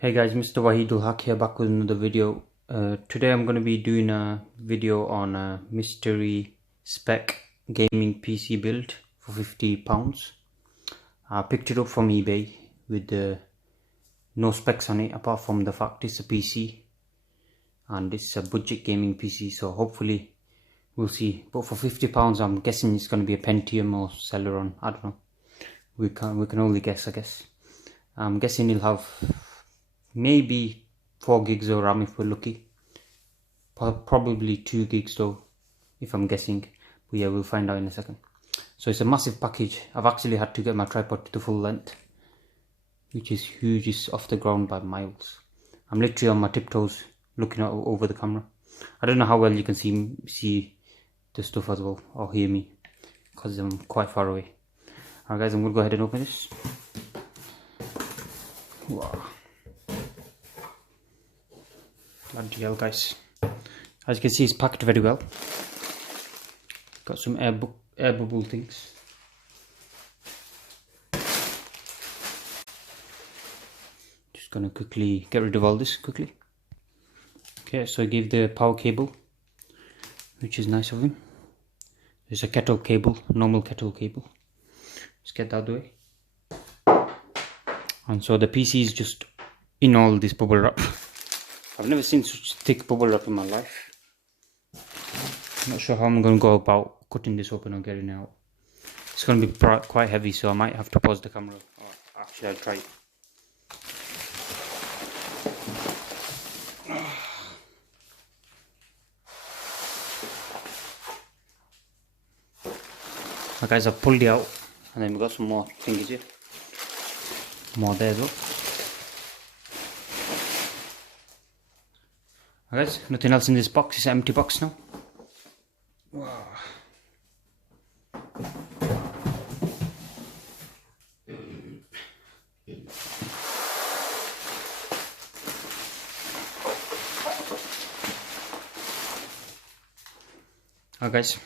Hey guys, Mr. Wahidul Haque here, back with another video. Today I'm going to be doing a video on a mystery spec gaming PC build for £50. I picked it up from eBay with no specs on it apart from the fact it's a PC and it's a budget gaming PC, so hopefully we'll see. But for £50 I'm guessing it's going to be a Pentium or Celeron. I don't know, we can only guess, I guess. I'm guessing it'll have maybe 4 gigs of RAM if we're lucky, probably 2 gigs though if I'm guessing, but yeah, we'll find out in a second. So it's a massive package. I've actually had to get my tripod to the full length, which is huge. It's off the ground by miles. I'm literally on my tiptoes looking out over the camera. I don't know how well you can see the stuff as well, or hear me, because I'm quite far away. Alright guys, I'm gonna go ahead and open this. Wow, bloody hell guys. As you can see, it's packed very well. Got some air bubble things. Just gonna quickly get rid of all this quickly. Okay, so I gave the power cable, which is nice of him. There's a kettle cable, normal kettle cable. Let's get that out of the way. And so the PC is just in all this bubble wrap. I've never seen such thick bubble wrap in my life. I'm not sure how I'm going to go about cutting this open or getting it out. It's going to be quite heavy, so I might have to pause the camera. Or actually, I'll try it. Right, guys, I've pulled it out, and then we've got some more things here. More there as well. Right, guys, nothing else in this box. It's an empty box now. Wow. Alright guys,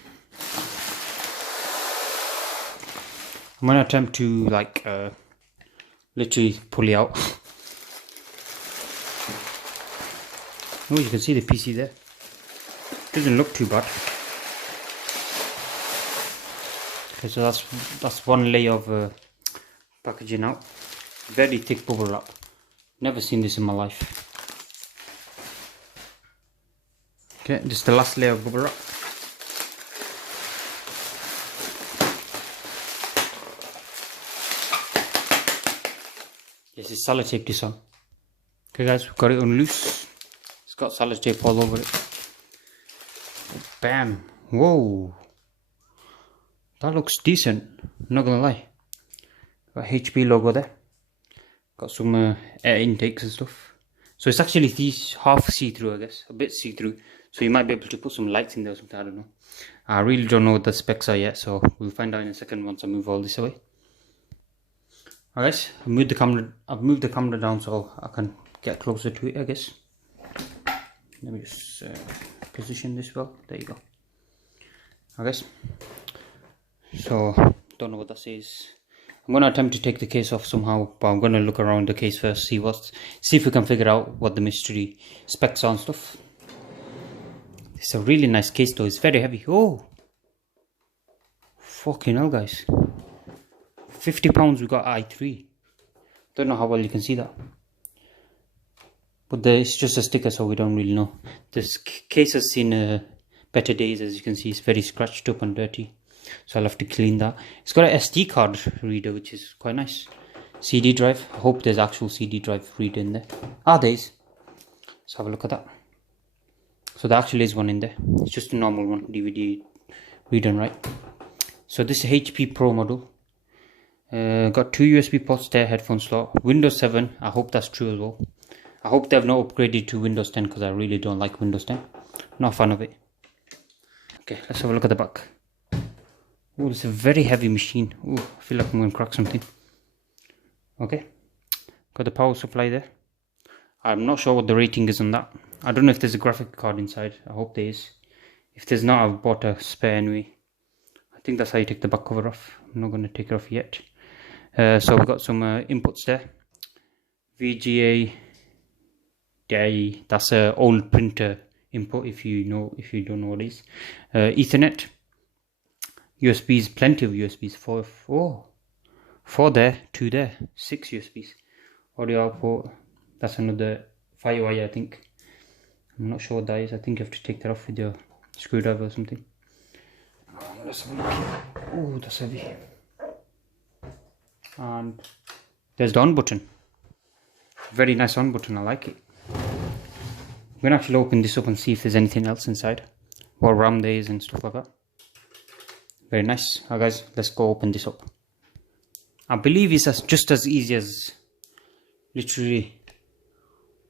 I'm gonna attempt to literally pull it out. Oh, you can see the PC there. Doesn't look too bad. Okay, so that's one layer of packaging out. Very thick bubble wrap. Never seen this in my life. Okay, just the last layer of bubble wrap. Yes, it's sellotape this on. Okay guys, we've got it on loose. It's got sellotape all over it. Bam! Whoa! That looks decent, not gonna lie. Got HP logo there. Got some air intakes and stuff. So it's actually half see-through, I guess. A bit see-through. So you might be able to put some lights in there or something, I don't know. I really don't know what the specs are yet, so we'll find out in a second once I move all this away. Alright guys, I've moved the camera down so I can get closer to it, I guess. Let me just position this well. There you go. Alright guys, so don't know what that says. I'm gonna attempt to take the case off somehow, but I'm gonna look around the case first, see if we can figure out what the mystery specs are and stuff. It's a really nice case though. It's very heavy. Oh, fucking hell guys, £50 we got i3. Don't know how well you can see that, but it's just a sticker, so we don't really know. This case has seen better days. As you can see, it's very scratched up and dirty, so I'll have to clean that. It's got an SD card reader, which is quite nice. CD drive. I hope there's actual CD drive reader in there. Ah, there is. Let's have a look at that. So there actually is one in there. It's just a normal one, DVD read and write. So this is HP Pro model. Got 2 USB ports there, headphone slot, Windows 7. I hope that's true as well. I hope they've not upgraded to Windows 10, because I really don't like Windows 10. Not a fan of it. Okay, let's have a look at the back. Oh, it's a very heavy machine. Oh, I feel like I'm going to crack something. Okay, got the power supply there. I'm not sure what the rating is on that. I don't know if there's a graphic card inside. I hope there is. If there's not, I've bought a spare anyway. I think that's how you take the back cover off. I'm not going to take it off yet. So we've got some inputs there. VGA that's a old printer input. If you don't know what it is. Ethernet, USBs, plenty of USBs. Four there, 2 there, 6 USBs. Audio output, that's another firewire, I think. I'm not sure what that is. I think you have to take that off with your screwdriver or something. Let's have a look here. Oh, that's heavy. And there's the on button. Very nice on button, I like it. I'm gonna actually open this up and see if there's anything else inside, what RAM there is and stuff like that. Very nice. Alright guys, let's go open this up. I believe it's just as easy as literally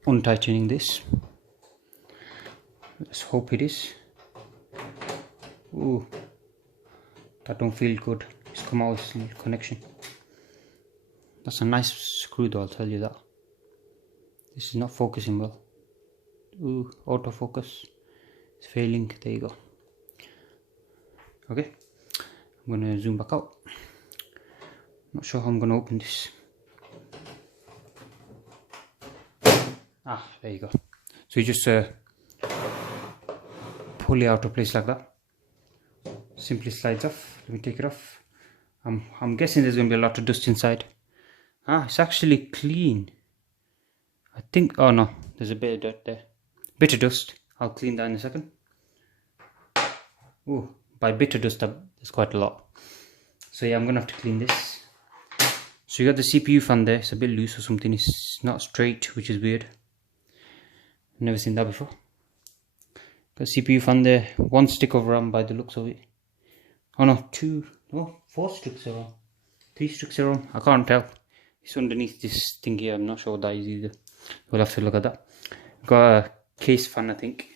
untightening this. Let's hope it is. Ooh, that don't feel good. It's come out with connection. That's a nice screw though, I'll tell you that. This is not focusing well. Ooh, autofocus. It's failing. There you go. Okay, I'm gonna zoom back out. Not sure how I'm gonna open this. Ah, there you go. So you just pull it out of place like that. Simply slides off. Let me take it off. I'm guessing there's gonna be a lot of dust inside. Ah, it's actually clean. I think. Oh no, there's a bit of dirt there. Bit of dust. I'll clean that in a second. Oh, by bit of dust, there's quite a lot. So yeah, I'm gonna have to clean this. So you got the CPU fan there. It's a bit loose or something. It's not straight, which is weird. Never seen that before. Got CPU fan there. 1 stick of RAM by the looks of it. Oh no, 4 sticks of RAM. 3 sticks of RAM. I can't tell. It's underneath this thing here. I'm not sure what that is either. We'll have to look at that. Got a case fan, I think.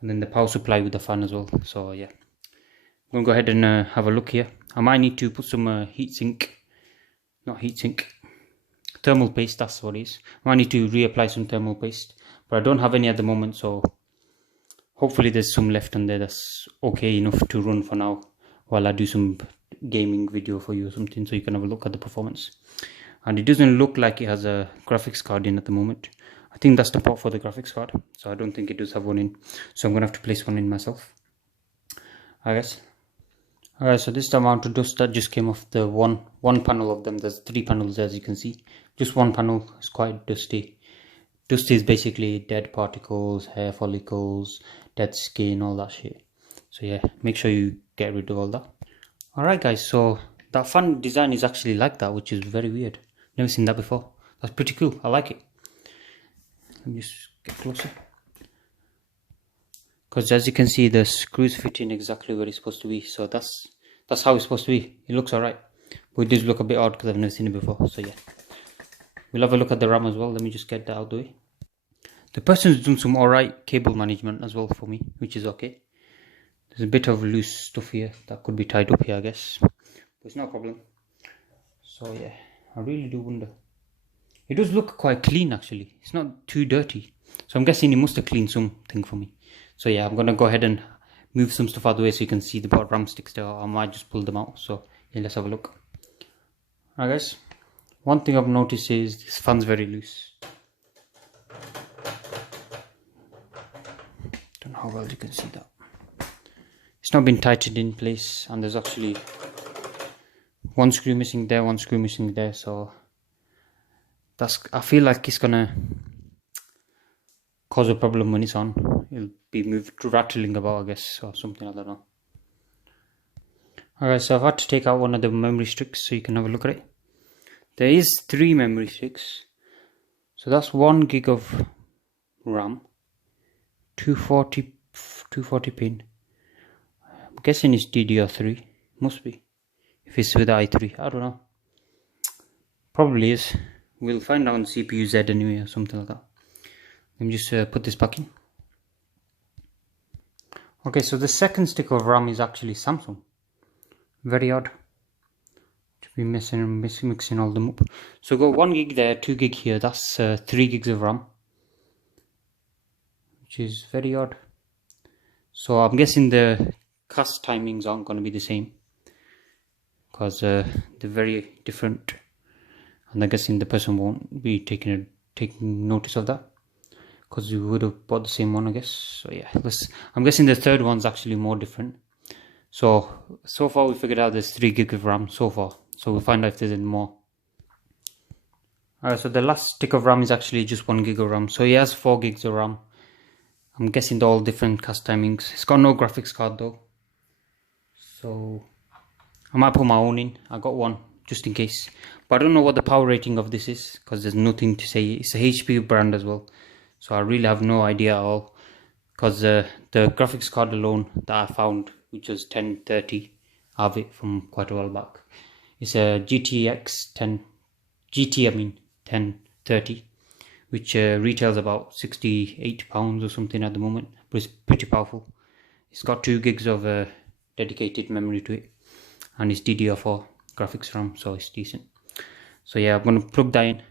And then the power supply with the fan as well. So yeah. I'm going to go ahead and have a look here. I might need to put some thermal paste, that's what it is. I might need to reapply some thermal paste. But I don't have any at the moment, so hopefully there's some left on there that's okay enough to run for now. While I do some gaming video for you or something, so you can have a look at the performance. And it doesn't look like it has a graphics card in at the moment. I think that's the port for the graphics card, so I don't think it does have one in. So I'm gonna have to place one in myself, I guess. Alright, so this is the amount of dust that just came off the one panel of them. There's 3 panels, as you can see. Just one panel is quite dusty. Dust is basically dead particles, hair follicles, dead skin, all that shit. So yeah, make sure you get rid of all that. Alright guys, so that fan design is actually like that, which is very weird. Never seen that before. That's pretty cool. I like it. Let me just get closer. Because as you can see, the screws fit in exactly where it's supposed to be. So that's how it's supposed to be. It looks alright. But it does look a bit odd because I've never seen it before. So yeah. We'll have a look at the RAM as well. Let me just get that out of the way. The person's done some alright cable management as well for me, which is okay. There's a bit of loose stuff here that could be tied up here, I guess. But it's not a problem. So yeah, I really do wonder. It does look quite clean actually. It's not too dirty. So I'm guessing he must have cleaned something for me. So yeah, I'm going to go ahead and move some stuff out of the way so you can see the RAM sticks there. I might just pull them out. So yeah, let's have a look. Alright guys. One thing I've noticed is this fan's very loose. Don't know how well you can see that. It's not been tightened in place, and there's actually 1 screw missing there, 1 screw missing there. So I feel like it's gonna cause a problem when it's on. It'll be moved rattling about, I guess, or something, I don't know. Alright, so I've had to take out one of the memory sticks so you can have a look at it. There is 3 memory sticks. So that's 1 gig of RAM, 240 pin. I'm guessing it's DDR3. Must be. If it's with i3, I don't know. Probably is. We'll find out on CPU Z anyway or something like that. Let me just put this back in. Okay, so the second stick of RAM is actually Samsung. Very odd. To be mixing all them up. So got 1 gig there, 2 gig here. That's 3 gigs of RAM. Which is very odd. So I'm guessing the cast timings aren't going to be the same. Because they're very different. And I'm guessing the person won't be taking notice of that. because we would have bought the same one, I guess. So yeah, I'm guessing the third one's actually more different. So far we figured out there's 3 gig of RAM so far. So we'll find out if there's any more. Alright, so the last stick of RAM is actually just 1 gig of RAM. So he has 4 gigs of RAM. I'm guessing they're all different cast timings. It's got no graphics card though. So I might put my own in. I got one just in case. But I don't know what the power rating of this is, because there's nothing to say. It's a HP brand as well. So I really have no idea at all. Because the graphics card alone that I found, which was 1030, I have it from quite a while back. It's a GTX 1030, which retails about £68 or something at the moment, but it's pretty powerful. It's got 2 gigs of dedicated memory to it, and it's DDR4 graphics RAM, so it's decent. So yeah, I'm going to plug that in,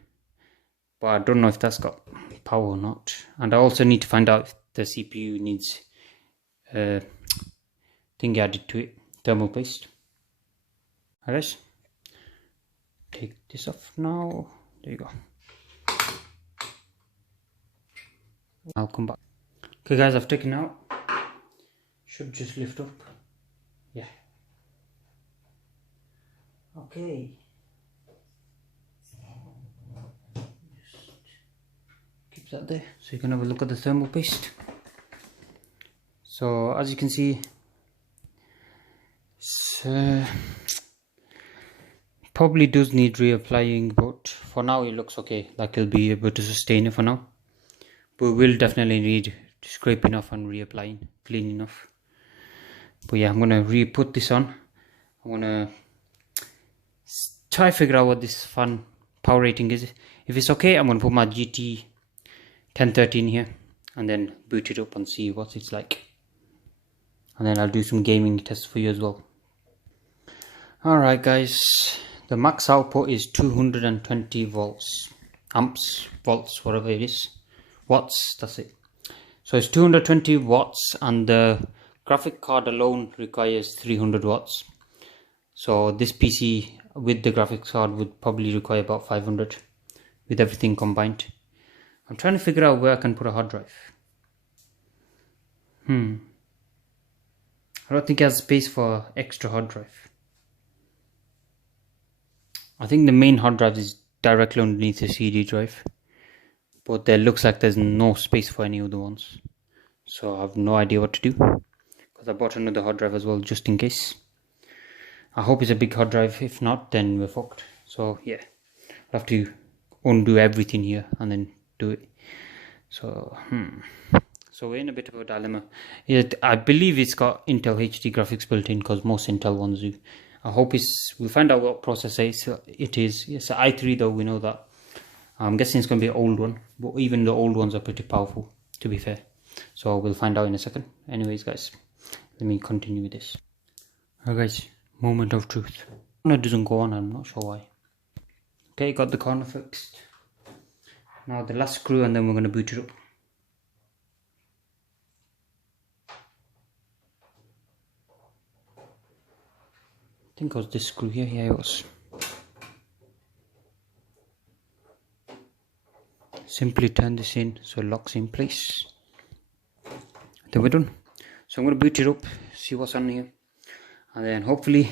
but I don't know if that's got power or not. And I also need to find out if the CPU needs thing added to it, thermal paste. Alright, take this off now. There you go. I'll come back. Okay guys, I've taken it out. Should just lift up. Yeah. Okay. Just keep that there so you can have a look at the thermal paste. So as you can see, it's probably does need reapplying, but for now it looks okay. Like it'll be able to sustain it for now. But we'll definitely need scraping off and reapplying, cleaning off. But yeah, I'm gonna re-put this on. I'm gonna try to figure out what this fan power rating is. If it's okay, I'm gonna put my GT 1030 in here and then boot it up and see what it's like. And then I'll do some gaming tests for you as well. Alright guys, the max output is 220 volts, amps, volts, whatever it is. Watts, that's it. So it's 220 watts, and the graphic card alone requires 300 watts. So this PC with the graphics card would probably require about 500 with everything combined. I'm trying to figure out where I can put a hard drive. I don't think it has space for extra hard drive. I think the main hard drive is directly underneath the CD drive. But there looks like there's no space for any other ones. So I have no idea what to do, because I bought another hard drive as well just in case. I hope it's a big hard drive. If not, then we're fucked. So yeah, I'll have to undo everything here and then do it. So so we're in a bit of a dilemma. I believe it's got Intel HD graphics built in, because most Intel ones do. I hope we'll find out what processor it is. It's an i3 though, we know that. I'm guessing it's going to be an old one, but even the old ones are pretty powerful, to be fair. So we'll find out in a second. Anyways guys, let me continue with this. Alright guys, moment of truth. Corner doesn't go on, I'm not sure why. Okay, got the corner fixed. Now the last screw, and then we're going to boot it up. I think it was this screw here, yeah it was. Simply turn this in so it locks in place. Then we're done. So I'm going to boot it up, see what's on here, and then hopefully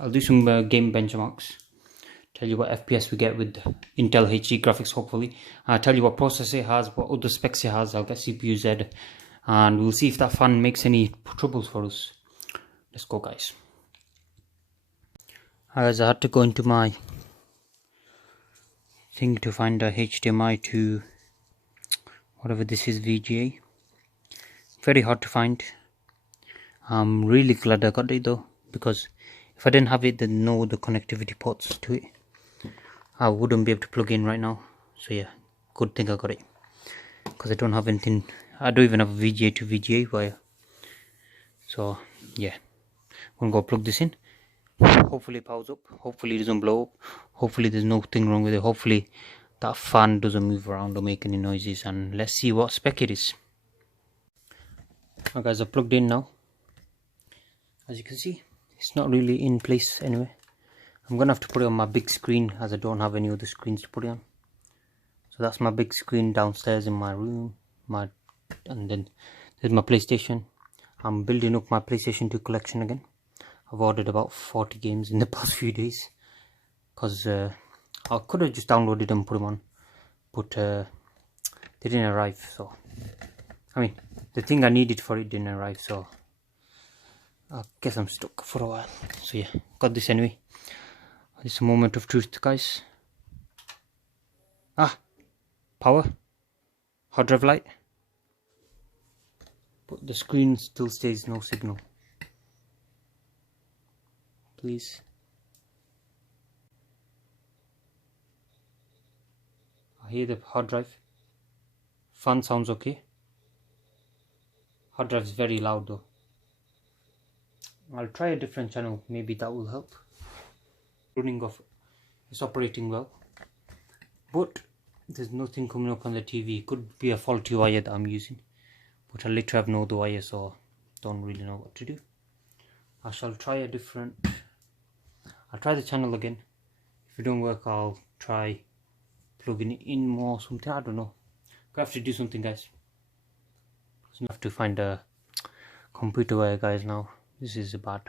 I'll do some game benchmarks, tell you what FPS we get with Intel HD graphics. Hopefully I'll tell you what processor it has, what other specs it has. I'll get CPU Z, and we'll see if that fan makes any troubles for us. Let's go guys. Guys, I had to go into my thing to find a HDMI to whatever this is, VGA. Very hard to find. I'm really glad I got it though, because if I didn't have it, then no the connectivity ports to it, I wouldn't be able to plug in right now. So yeah, good thing I got it, because I don't have anything. I don't even have a VGA to VGA wire. So yeah, I'm gonna go plug this in. Hopefully it powers up, hopefully it doesn't blow up, hopefully there's nothing wrong with it, hopefully that fan doesn't move around or make any noises, and let's see what spec it is. Alright guys, I've plugged in now. As you can see, it's not really in place anyway. I'm gonna have to put it on my big screen, as I don't have any other screens to put it on. So that's my big screen downstairs in my room. and then there's my PlayStation. I'm building up my PlayStation 2 collection again. I've ordered about 40 games in the past few days, because I could have just downloaded them and put them on, but they didn't arrive. So I mean, the thing I needed for it didn't arrive, so I guess I'm stuck for a while. So yeah, got this anyway. It's a moment of truth, guys. Power, hard drive light, but the screen still stays no signal. Please. I hear the hard drive. Fan sounds okay. Hard drive is very loud though. I'll try a different channel, maybe that will help. Running off, it's operating well, but there's nothing coming up on the TV. It could be a faulty wire that I'm using, but I literally have no other wire, so don't really know what to do. I shall try a different. I'll try the channel again. If it don't work, I'll try plugging it in more, something. I don't know. I have to do something, guys. I have to find a computer wire, guys. Now this is bad.